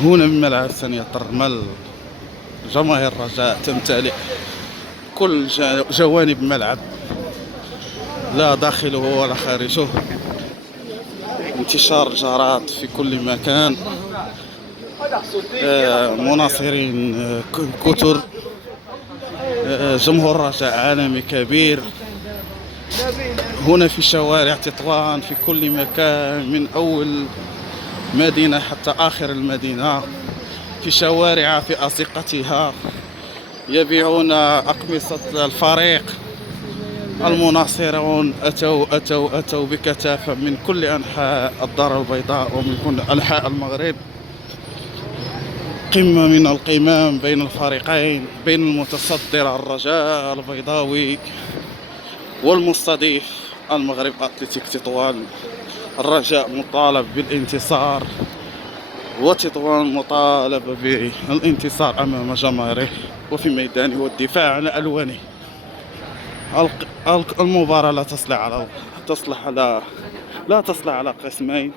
هنا من ملعب ثانية الرمل. جماهير الرجاء تمتلئ كل جوانب الملعب، لا داخله ولا خارجه. انتشار الجراد في كل مكان. مناصرين كثر. جمهور الرجاء عالمي كبير. هنا في شوارع تطوان في كل مكان، من أول مدينة حتى آخر المدينة، في شوارع في أزقتها يبيعون أقمصة الفريق. المناصرون أتوا بكثافة من كل أنحاء الدار البيضاء ومن كل أنحاء المغرب. قمة من القمم بين الفريقين، بين المتصدر الرجاء البيضاوي والمستضيف المغرب أتلتيك تطوان. الرجاء مطالب بالانتصار، وتطوان مطالبة بالانتصار أمام جماهيره وفي ميدانه والدفاع عن ألوانه. المباراة لا تصلح على لا تصلح على قسمين.